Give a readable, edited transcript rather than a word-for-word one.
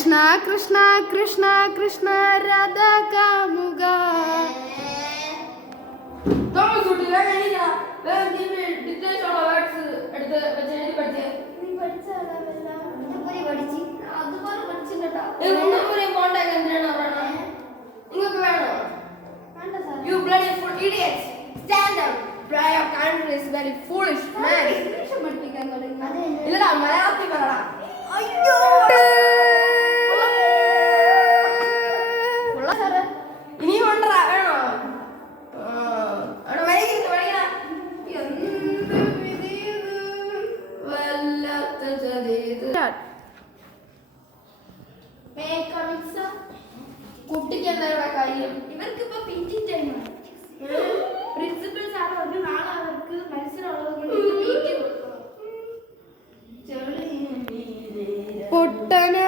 Krishna Krishna Krishna Krishna Radha കാമുക. You bloody fool idiots! Stand up! Your country is very foolish, man. ഇല്ലടാ മലയാളത്തിൽ പറടാ. അയ്യോ ഇനിയും ഉണ്ടടാ വേണോ? അവിടെ വൈകിട്ട് എന്ത് വിധിയത് വല്ലാത്ത ചതിയത്. കുട്ടിക്ക് എന്താ കാര്യം? ഇവർക്കിപ്പോ പിഞ്ചിങ് ടൈമാണ്. പ്രിൻസിപ്പൽ സാർ പറഞ്ഞു നാളെ അവർക്ക് മത്സരമുള്ളത് കൊണ്ട് പൊട്ടനെ